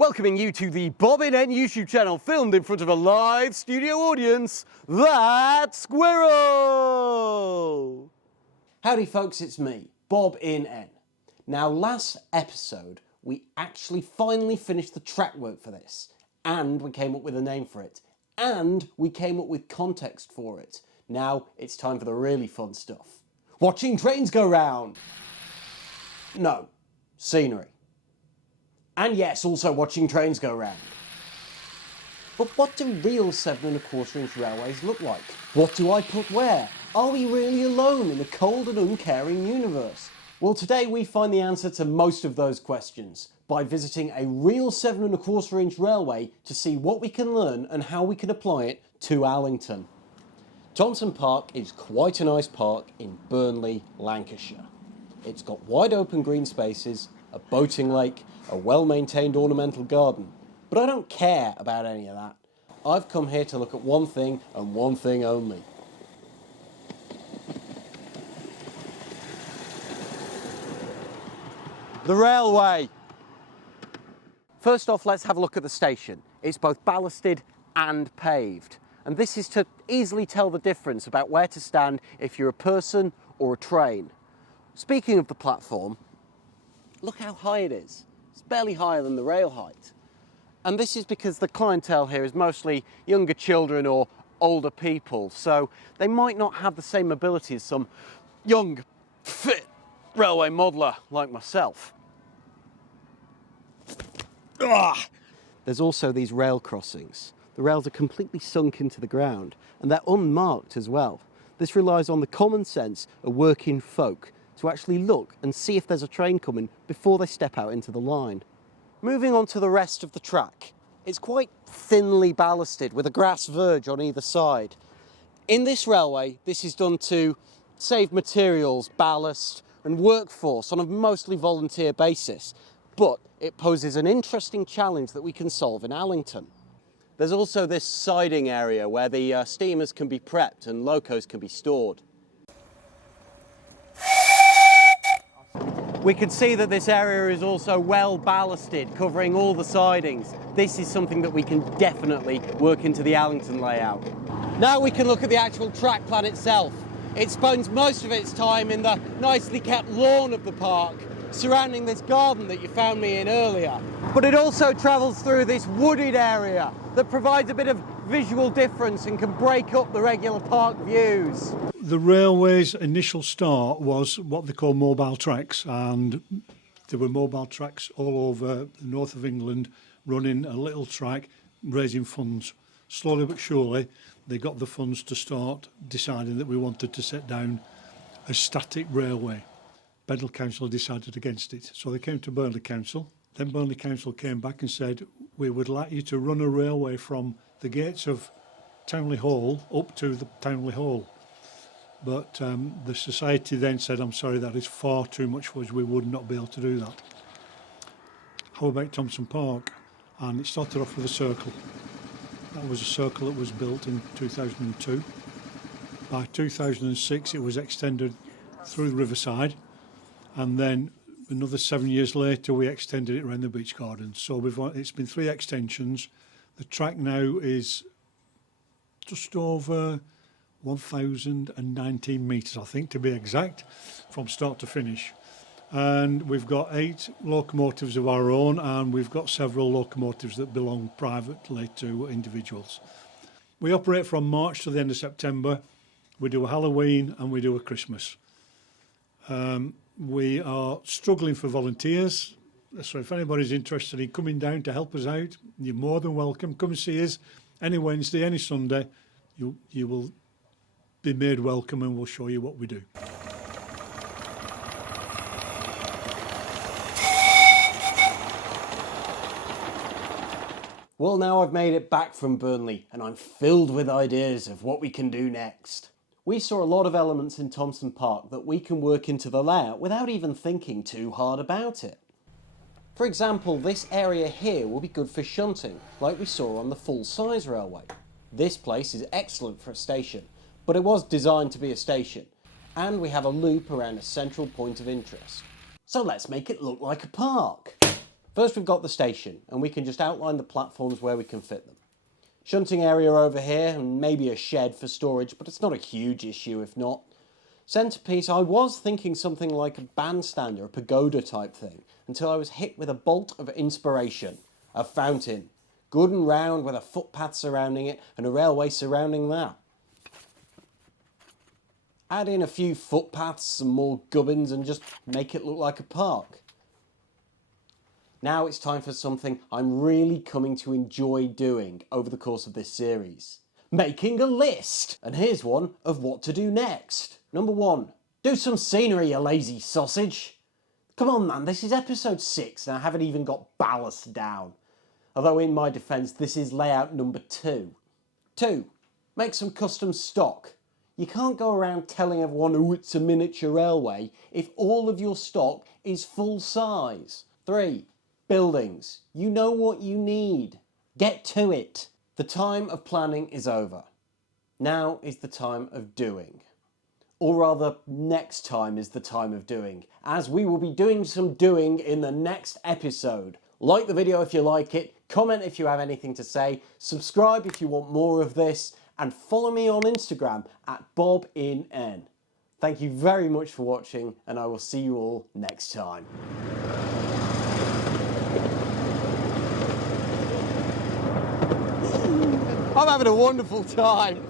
Welcoming you to the Bob in N YouTube channel, filmed in front of a live studio audience, that's Squirrel! Howdy folks, it's me, Bob in N. Now last episode, we actually finally finished the track work for this, and we came up with a name for it, and we came up with context for it. Now it's time for the really fun stuff. Watching trains go round! No, scenery. And yes, also watching trains go round. But what do real 7¼ inch railways look like? What do I put where? Are we really alone in a cold and uncaring universe? Well, today we find the answer to most of those questions by visiting a real 7¼ inch railway to see what we can learn and how we can apply it to Allington. Thompson Park is quite a nice park in Burnley, Lancashire. It's got wide open green spaces, a boating lake, a well-maintained ornamental garden. But I don't care about any of that. I've come here to look at one thing and one thing only. The railway. First off, let's have a look at the station. It's both ballasted and paved. And this is to easily tell the difference about where to stand if you're a person or a train. Speaking of the platform, look how high it is. It's barely higher than the rail height. And this is because the clientele here is mostly younger children or older people, so they might not have the same ability as some young, fit railway modeller like myself. Ugh. There's also these rail crossings. The rails are completely sunk into the ground, and they're unmarked as well. This relies on the common sense of working folk to actually look and see if there's a train coming before they step out into the line. Moving on to the rest of the track, it's quite thinly ballasted with a grass verge on either side. In this railway, this is done to save materials, ballast and workforce on a mostly volunteer basis, but it poses an interesting challenge that we can solve in Allington. There's also this siding area where the steamers can be prepped and locos can be stored. We can see that this area is also well ballasted, covering all the sidings. This is something that we can definitely work into the Allington layout. Now we can look at the actual track plan itself. It spends most of its time in the nicely kept lawn of the park, surrounding this garden that you found me in earlier. But it also travels through this wooded area that provides a bit of visual difference and can break up the regular park views. The railway's initial start was what they call mobile tracks, and there were mobile tracks all over the north of England running a little track, raising funds. Slowly but surely they got the funds to start deciding that we wanted to set down a static railway. Burnley Council decided against it, so they came to Burnley Council. Then Burnley Council came back and said, we would like you to run a railway from the gates of Townley Hall up to the Townley Hall. But the society then said, I'm sorry, that is far too much for us, we would not be able to do that. How about Thompson Park? And it started off with a circle. That was a circle that was built in 2002. By 2006 it was extended through the riverside, and then another 7 years later we extended it around the beach gardens. So it's been 3 extensions. The track now is just over 1,019 metres, I think, to be exact, from start to finish. And we've got 8 locomotives of our own, and we've got several locomotives that belong privately to individuals. We operate from March to the end of September. We do a Halloween and we do a Christmas. We are struggling for volunteers, so if anybody's interested in coming down to help us out, you're more than welcome. Come and see us any Wednesday, any Sunday. You will be made welcome, and we'll show you what we do. Well, now I've made it back from Burnley and I'm filled with ideas of what we can do next. We saw a lot of elements in Thompson Park that we can work into the layout without even thinking too hard about it. For example, this area here will be good for shunting, like we saw on the full-size railway. This place is excellent for a station, but it was designed to be a station, and we have a loop around a central point of interest. So let's make it look like a park. First we've got the station, and we can just outline the platforms where we can fit them. Shunting area over here, and maybe a shed for storage, but it's not a huge issue if not. Centrepiece, I was thinking something like a bandstand or a pagoda type thing, until I was hit with a bolt of inspiration. A fountain, good and round with a footpath surrounding it and a railway surrounding that. Add in a few footpaths, some more gubbins, and just make it look like a park. Now it's time for something I'm really coming to enjoy doing over the course of this series. Making a list! And here's one of what to do next. Number 1, do some scenery, you lazy sausage. Come on man, this is episode 6 and I haven't even got ballast down. Although in my defence, this is layout number 2. 2, make some custom stock. You can't go around telling everyone, oh, it's a miniature railway, if all of your stock is full size. 3, buildings. You know what you need. Get to it. The time of planning is over. Now is the time of doing. Or rather, next time is the time of doing, as we will be doing some doing in the next episode. Like the video if you like it, comment if you have anything to say, subscribe if you want more of this, and follow me on Instagram at bobinn. Thank you very much for watching, and I will see you all next time. I'm having a wonderful time.